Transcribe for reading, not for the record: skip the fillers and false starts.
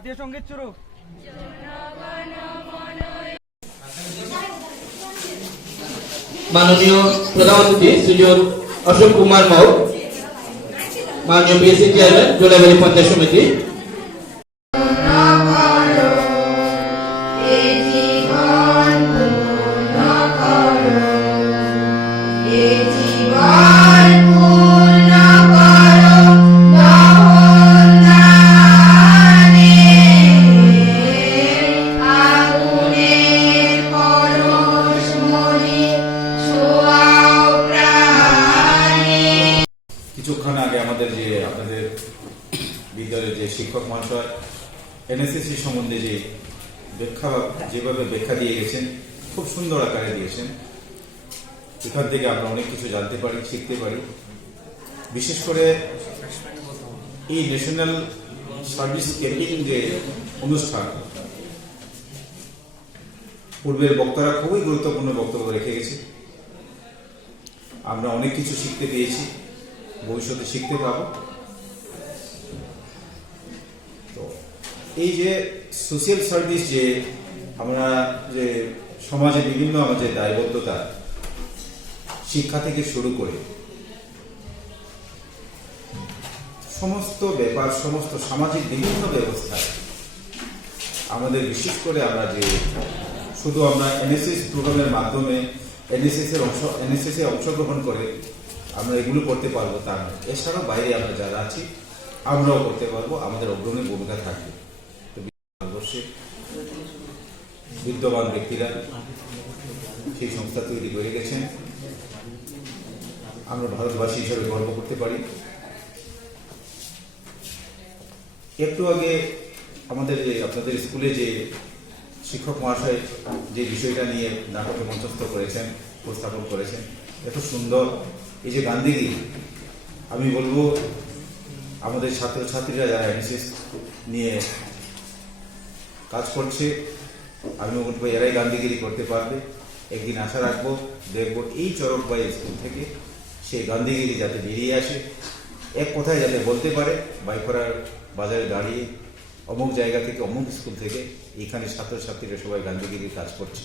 জাতীয় সঙ্গীত শুরু। মাননীয় প্রধান অতিথি শ্রীযুত অশোক কুমার মাউ, মাননীয় বিএসসি চেয়ারম্যান জোলাইবাড়ি পঞ্চায়েত সমিতি, কিছুক্ষণ আগে আমাদের যে আপনাদের বিদ্যালয়ের যে শিক্ষক মহাশয় এনএসএসসি সম্বন্ধে যে যেভাবে ব্যাখ্যা দিয়ে গেছেন, খুব সুন্দর আকারে দিয়েছেন। এখান থেকে আমরা অনেক কিছু জানতে পারি, শিখতে পারি। বিশেষ করে এই ন্যাশনাল সার্ভিস ক্যাম্পিং যে অনুষ্ঠান, পূর্বের বক্তারা খুবই গুরুত্বপূর্ণ বক্তব্য রেখে গেছে। আমরা অনেক কিছু শিখতে পেয়েছি, ভবিষ্যতে শিখতে পাবো। তো এই যে সোশ্যাল সার্ভিস, যে আমরা যে সমাজে বিভিন্ন আমাদের দায়বদ্ধতা, শিক্ষা থেকে শুরু করে সমস্ত ব্যাপার, সমস্ত সামাজিক বিভিন্ন ব্যবস্থায় আমাদের বিশেষ করে আমরা যে শুধু আমরা এনএসএস প্রোগ্রামের মাধ্যমে এনএসএস এ অংশগ্রহণ করে আমরা এগুলো করতে পারবো তা নয়। এছাড়াও বাইরে আমরা যারা আছি আমরাও করতে পারবো, আমাদের অগ্রণী ভূমিকা থাকবে। অবশ্যই বিদ্যমান ব্যক্তিরা সেই সংস্থা তৈরি করে গেছেন, আমরা ভারতবাসী হিসেবে গর্ব করতে পারি। একটু আগে আমাদের যে আপনাদের স্কুলে যে শিক্ষক মহাশয় যে বিষয়টা নিয়ে নাটকে মঞ্চস্থ করেছেন, উপস্থাপন করেছেন, এত সুন্দর। এই যে গান্ধীগিরি, আমি বলবো আমাদের ছাত্রছাত্রীরা যারা এনএসএস নিয়ে কাজ করছে, আমি বলবো এরাই গান্ধীগিরি করতে পারবে। একদিন আশা রাখবো, দেখবো এই চরকবাই স্কুল থেকে সেই গান্ধীগিরি যাতে বেরিয়ে আসে, এক কথায় যাতে বলতে পারে বাইকড়ার বাজারে দাঁড়িয়ে অমুক জায়গা থেকে, অমুক স্কুল থেকে এখানে ছাত্রছাত্রীরা সবাই গান্ধীগিরির কাজ করছে।